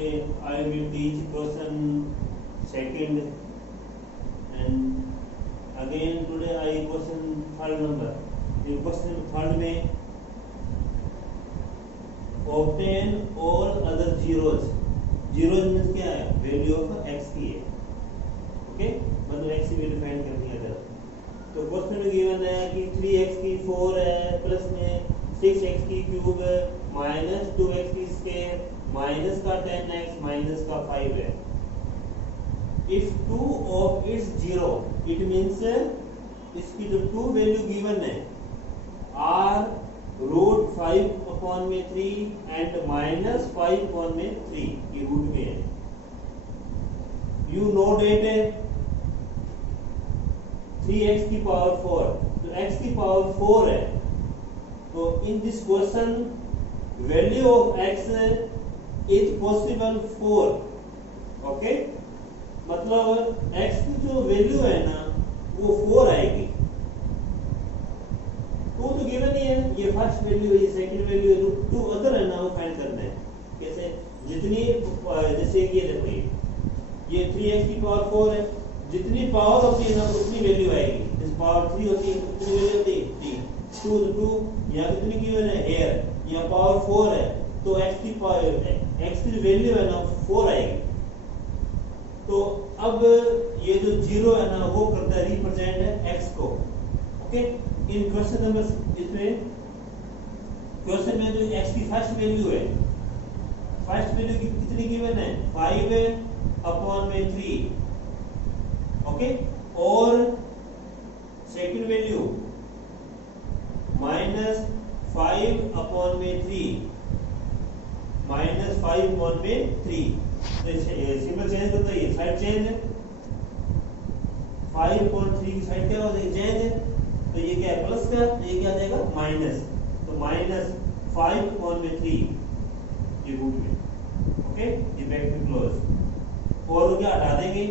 today I will teach question second, and again today I question third number. In question third में obtain all other zeros. Zeros means क्या है? Value of x की है. Okay? मतलब x की value find करनी है अगर. तो क्वेश्चन में गिवन है कि 3x की 4 है, प्लस में 6x की क्यूब है, माइनस 2x की स्क्वायर, माइनस का 10x, माइनस का 5 है. If two of its zero, it means इसकी जो टू वैल्यू गिवन है आर रूट 5 अपॉन में 3 एंड माइनस 5 अपॉन में 3 ये रूट में है. यू नो डेट है 3x की पावर 4, तो x की पावर 4 है. तो in this question value of x is possible 4. Okay, मतलब x की जो वैल्यू है ना वो 4 आएगी. 2 तो गिवन ही है, ये फर्स्ट वैल्यू है, ये सेकंड वैल्यू है. तो 2 अदर है ना वो फाइंड करना है. कैसे? जितनी जैसे कि ये देखो ये 3x की पावर 4 है, जितनी पावर होती है ना उतनी वैल्यू आएगी. इस पावर 3 होती है उतनी वैल्यू होती है 3. 2 तो 2 यहाँ कितनी गिवन है हियर, यहाँ पावर 4 है, तो x की वैल्यू है ना 4 आएगी. तो अब ये जो जीरो है ना वो करता है रिप्रेजेंट है x को. ओके, इन क्वेश्चन नंबर इसमें क्वेश्चन में जो x की फर्स्ट वैल्यू है, फर्स्ट वैल्यू की कितनी गिवन है 5 अपॉन में 3. ओके, और सेकंड वैल्यू माइनस 5 अपॉन में 3, माइनस 5 अपॉन में 3. सिंबल चेंज करता है, साइड चेंज है. 5.3 की साइड क्या हो जाएगी? चेंज है. तो ये क्या है? प्लस का, तो ये क्या आ जाएगा? माइनस. तो माइनस 5/3 ये रूट में. ओके, ये ब्रैकेट में क्लोज. और क्या हटा देंगे?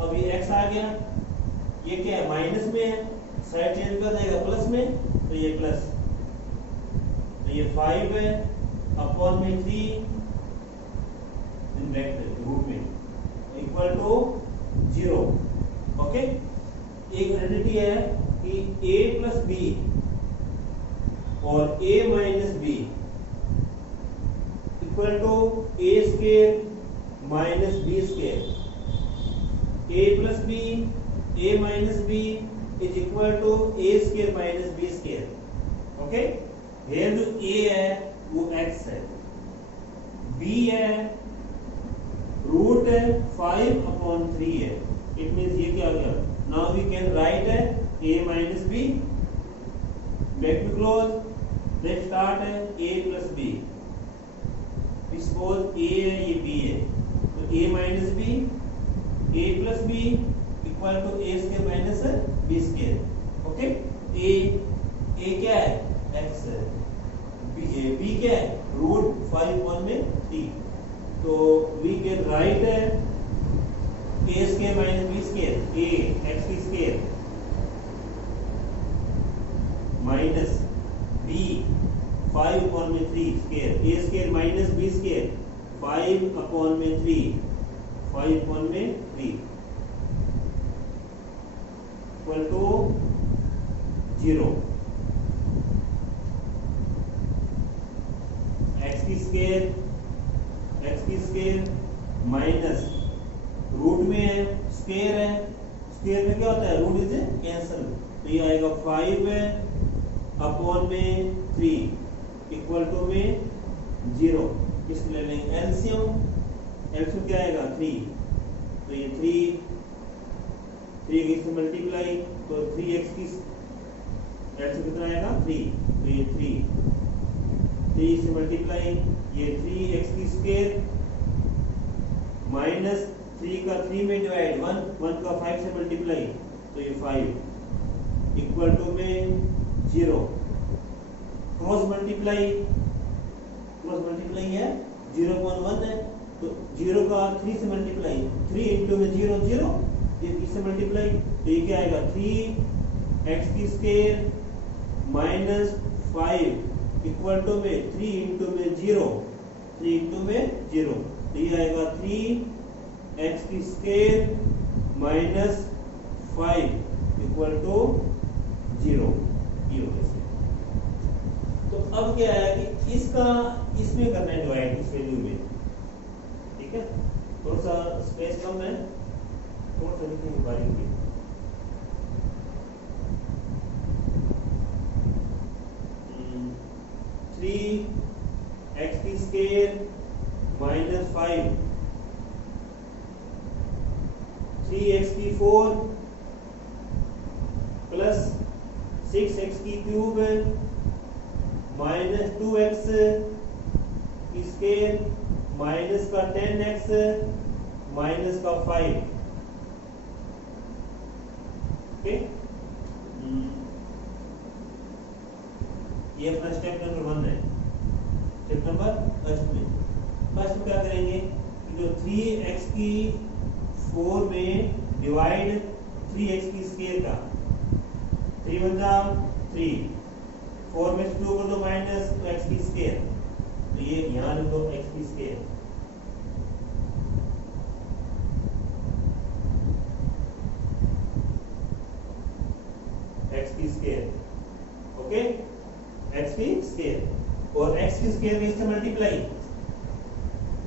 अब ये x आ गया, ये क्या है? माइनस में है, साइड चेंज कर जाएगा प्लस में, तो ये प्लस. तो ये 5/3 रूट में इक्वल टू 0. ओके, एक आइडेंटिटी है कि a प्लस बी और a minus b equal to a square minus b square. a plus b, a minus b is equal to a square minus b square. Okay, ये जो a है वो x है, b है root 5/3 है. It means ये क्या हो गया? नाउ वी कैन राइट है a minus b, back to close. Let's start है a plus b. Suppose a है, ये b है, तो a minus b, a plus b equal to a square minus b square. Okay, a क्या है? x है, b क्या है? रूट 5/3. तो वी कैन राइट है a square minus b square, a x की square minus b 5/3 square, a square minus b square 5/3 equal to 0. x की square minus root में है, स्क्वायर है, स्क्वायर में क्या होता है? Root is cancel. तो ये आएगा 5/3 इक्वल टू में 0. इसको ले लेंगे एलसीएम. एलसीएम क्या आएगा? 3. तो ये 3 से मल्टीप्लाई, तो 3x की एलसीएम कितना आएगा? 3. तो ये 3 से मल्टीप्लाई, ये 3x की स्क्वायर माइनस 3 का 3 में डिवाइड 1 का 5 से मल्टीप्लाई, तो ये 5 इक्वल टू में 0. क्रॉस मल्टीप्लाई है 0.1 है, तो 0 का 3 से मल्टीप्लाई, 3 इंटू में 0 0, ये 3 से मल्टीप्लाई, तो ये क्या आएगा? 3x की स्क्वायर माइनस 5 इक्वल टू में 3 इंटू में 0, 3 इंटू में 0, तो ये आएगा 3x की स्क्वायर माइनस 5 इक्वल टू 0। ये हो गया। तो अब क्या है कि इसका इसमें करना है डिवाइड, इस वैल्यू में, ठीक है। थोड़ा सा स्पेस कम है, थोड़ा सा लिखेंगे बारीक। 3x की स्क्वायर माइनस 5, 3x की 4 प्लस 6x की क्यूब माइनस 2x की स्क्वायर माइनस का 10x माइनस का 5। ओके, ये अपना स्टेप नंबर 1 है। स्टेप नंबर फर्स्ट में क्या करेंगे कि जो 3x की 4 में डिवाइड 3x की स्क्वायर का, 3 1 जा 3, 4 में 2 कर दो माइनस, तो x की स्क्वायर, तो ये यहाँ लिख दो x की स्क्वायर। x की स्क्वायर, ओके, x की स्क्वायर, और x की स्क्वायर में इससे मल्टीप्लाई,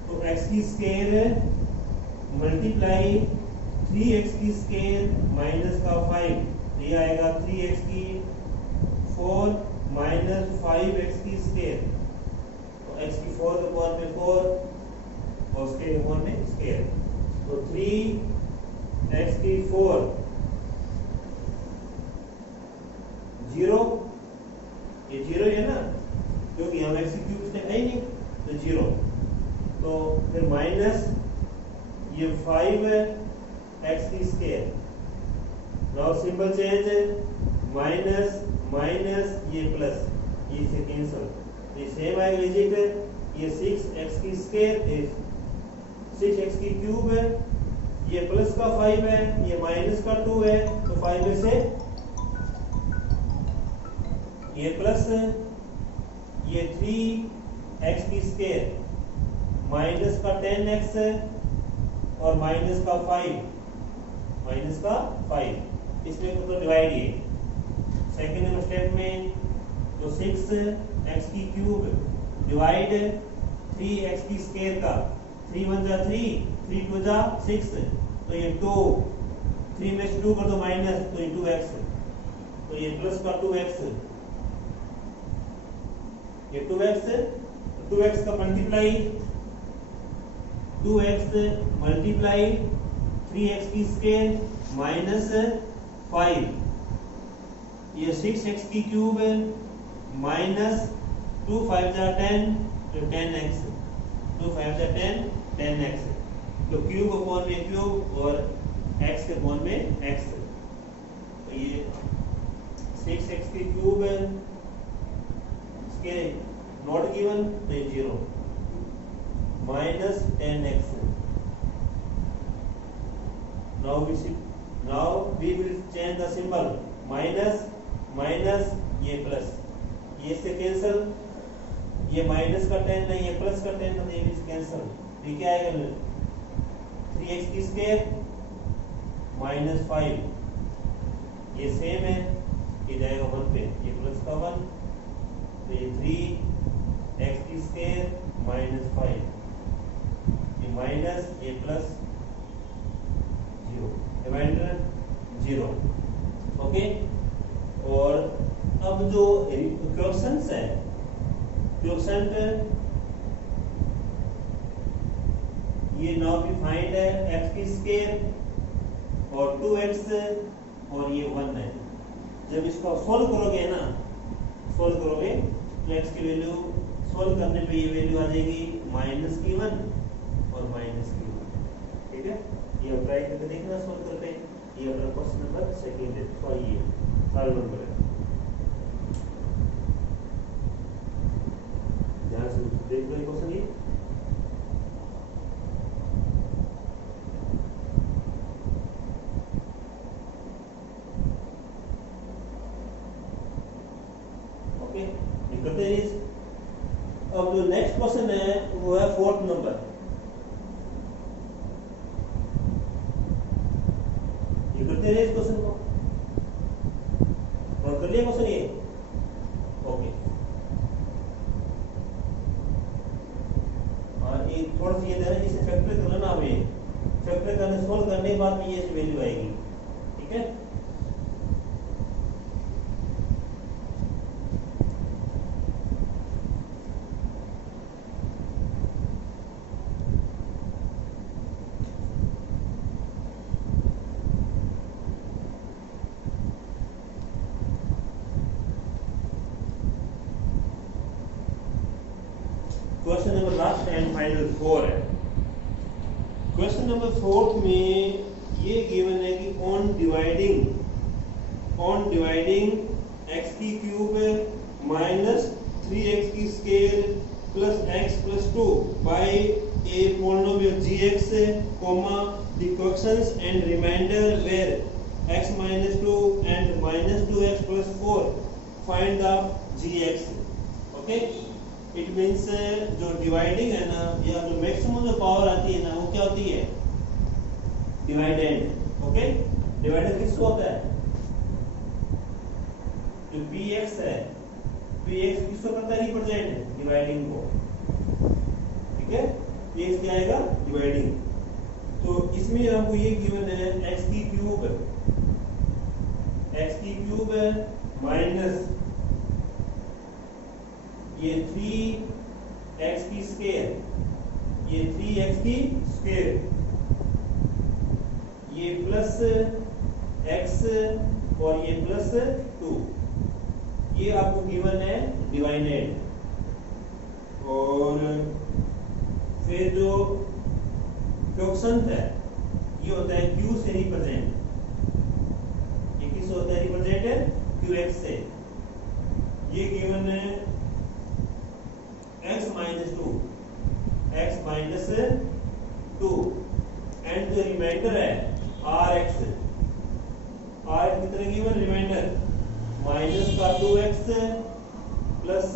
तो x की स्क्वायर मल्टीप्लाई 3x की स्क्वायर माइनस का 5, तो ये आएगा 3x की 4 माइनस 5x की स्क्वायर, तो x की 4 के पावर में 4 और स्क्वायर के पावर में स्क्वायर, तो 3x की 4 0, ये 0 है ना, क्योंकि यहाँ x की क्यूब है ही नहीं, तो 0, तो फिर माइनस ये 5x की square, now symbol change, minus minus ये प्लस, ये से कैंसिल, ये सेम आएगा रिजिट, ये 6x की स्क्वायर 6x की क्यूब है, ये प्लस का 5 है, ये माइनस का 2 है, तो 5 में से ये प्लस, ये 3x की स्क्वायर माइनस का 10x और माइनस का 5, इसमें तो डिवाइड, ये सेकेंड नंबर स्टेप में, तो 6x की क्यूब डिवाइड 3x की स्क्वायर का, 3 1 जा 3, 3 2 जा 6, तो ये 2, 3 में से 2 कर दो माइनस, तो ये 2x, तो ये प्लस का 2x, ये 2x का मल्टीप्लाई, 2x मल्टीप्लाई 3x की स्क्वायर माइनस 5, ये 6x की क्यूब माइनस 2 5 जा 10, तो 10x, 2 5 जा 10x, तो क्यूब अपॉन में क्यूब और x के अपॉन में x, तो ये 6x की क्यूब इसके नॉट गिवन, तो 0 minus 10x। now we will change the symbol, minus minus ये प्लस, ये से कैंसिल, ये माइनस का 10 नहीं, ये प्लस का 10, तो ये भी कैंसिल, ये क्या आएगा 3x की स्क्वायर माइनस 5, ये सेम है, ये जाएगा 1 पे, ये प्लस का 1, तो ये 3x की स्क्वायर माइनस 5, ये माइनस ये प्लस 0, रिमाइंडर 0, ओके। और अब जो क्वोशंट्स है, क्वोशंट ये नाउ वी फाइंड है x की स्क्वायर और 2x और ये 1 है। जब इसको सोल्व करोगे ना, सोल्व करोगे तो x की वैल्यू सोल्व करने पे ये वैल्यू आ जाएगी माइनस की 1 और माइनस की 1, ठीक है। ये अप्लाई करके देखना सोल्व करके, ये अपना क्वेश्चन नंबर सेकंड है, तो ये सॉल्व नंबर है, ध्यान से देख लो ये क्वेश्चन। ये ओके, करते हैं। अब जो नेक्स्ट क्वेश्चन है वो है 4th नंबर, दे रहे इस क्वेश्चन को, नोट कर लिया क्वेश्चन ये, ओके। और ये थोड़ा सा ये दे रहा है, इसे फैक्टर करना ना, हमें फैक्टर करने सोल्व करने के बाद में ये वैल्यू आएगी, ठीक है। Question number last and final 4 है। क्वेश्चन नंबर 4 में ये गिवन है कि ऑन डिवाइडिंग x की क्यूब माइनस 3x की scale plus x plus 2 by a polynomial gx, the questions and remainder where x minus 2 and minus 2x plus 4, find the gx, okay. It means जो dividing है ना, या जो maximum जो power आती है ना, वो क्या होती है, डिवाइडेंड, ओके। डिवाइडेंड किसको होता है, जो px है, px किसको करता है रिप्रेजेंट, डिवाइडिंग को, ठीक है। px क्या आएगा, डिवाइडिंग। तो इसमें आपको ये गिवन है x की क्यूब माइनस ये 3x की स्क्वायर, ये 3x की स्क्वायर, ये प्लस x और ये प्लस 2, ये आपको गिवन है डिवाइडेड। और फिर जो क्वोशंट है ये होता है q से रिप्रेजेंट, ये किस होता है रिप्रेजेंट, qx से। ये गिवन है x minus 2 एंड जो रिमाइंडर है rx कितने गिवन रिमाइंडर, माइनस का 2x प्लस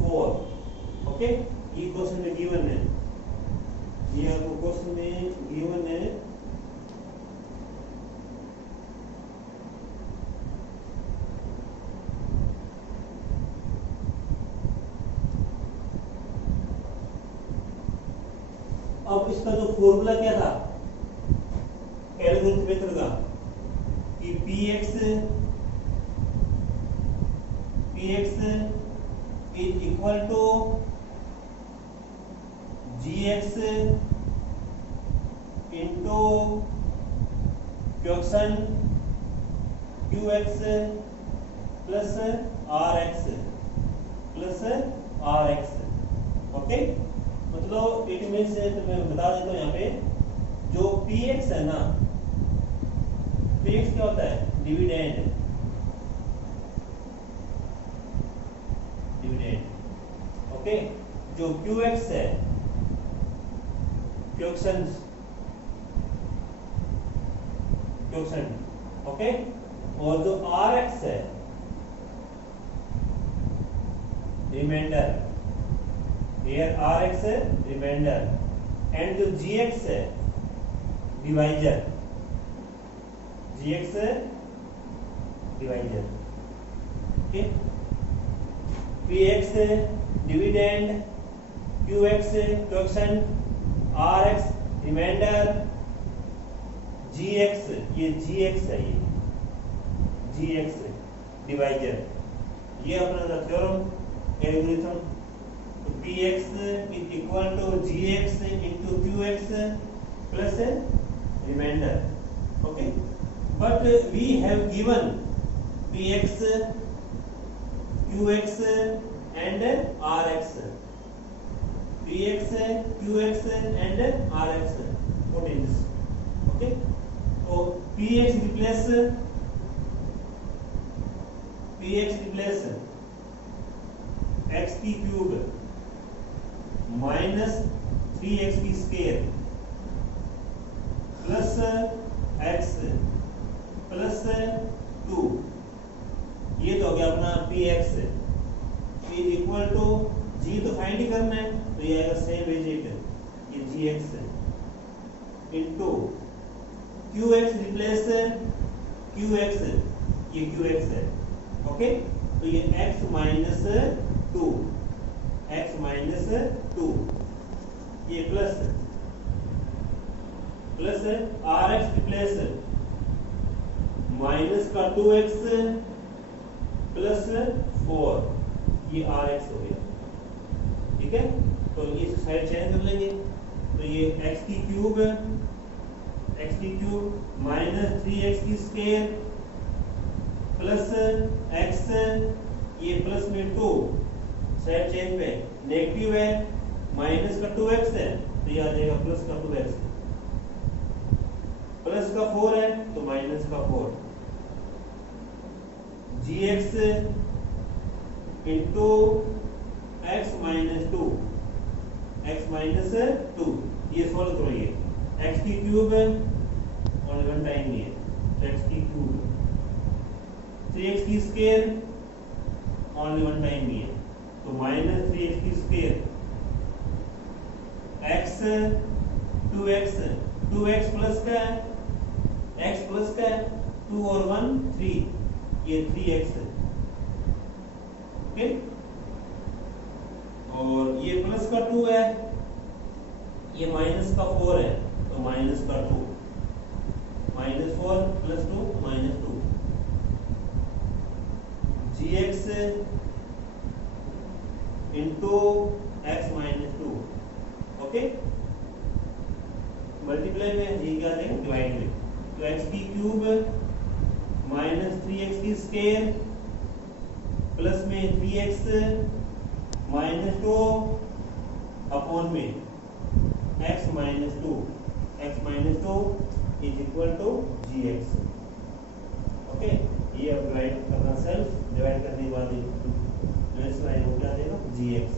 4, ओके। ये क्वेश्चन में गिवन है, ये आपको क्वेश्चन में गिवन है। अब इसका जो फॉर्मूला क्या था एल्गोरिथम मेथड का, कि px is equal to gx into quotient qx plus rx, okay. मतलब इट मींस, तो मैं बता देता हूँ यहाँ पे, जो px है ना, px क्या होता है, डिविडेंड, ओके। जो qx है, क्वोशंट, ओके। और जो rx है, रिमाइंडर, here rx है रिमाइंडर, एंड जो gx है divisor, okay. px dividend, qx quotient, rx remainder, gx ये gx है, ये gx डिवाइजर, ये अपना theorem algorithm. px is equal to gx into qx plus remainder, okay. But we have given px, qx and rx, and rx, what is this, okay. So px replace x की cube minus 3x की square plus x plus 2, ये तो हो गया अपना px is equal to g, तो find ही करना है, तो ये आएगा सेम एज इट, ये gx into q x replace q x, ये क्यू एक्स है, ओके। तो ये x minus two, x minus two, ये plus plus r x replace minus का टू एक्स प्लस फोर, ये आर एक्स हो गया, ठीक है। तो इस साइड चेंज कर लेंगे, तो ये एक्स की क्यूब माइनस थ्री एक्स की स्क्वायर प्लस एक्स, ये प्लस में टू, साइड चेंज पे नेगेटिव है, माइनस का टू एक्स है तो ये आ जाएगा प्लस का टू एक्स, प्लस का फोर है तो माइनस का four, g x into x minus two, x minus two, ये सोल्व करो, ये एक्स की क्यूब है और वन टाइम ही है, तो एक्स की क्यूब, थ्री एक्स की स्क्वायर ओनली वन टाइम ही है, तो माइनस थ्री एक्स की square, x two x plus का है, एक्स प्लस का है, टू और वन थ्री, ये थ्री एक्स है, ओके। और ये प्लस का टू है, ये माइनस का फोर है, तो माइनस का two, minus four plus two minus two, g x into x minus two, okay. Multiply में ये क्या देंगे, डिवाइड में, तो एक्स की क्यूब माइनस थ्री एक्स की स्क्वायर प्लस में three x minus two upon में x minus two is equal to g x, okay. ये अब डिवाइड करना, सेल्फ डिवाइड करने के बाद लाइन हो क्या देगा, जी एक्स।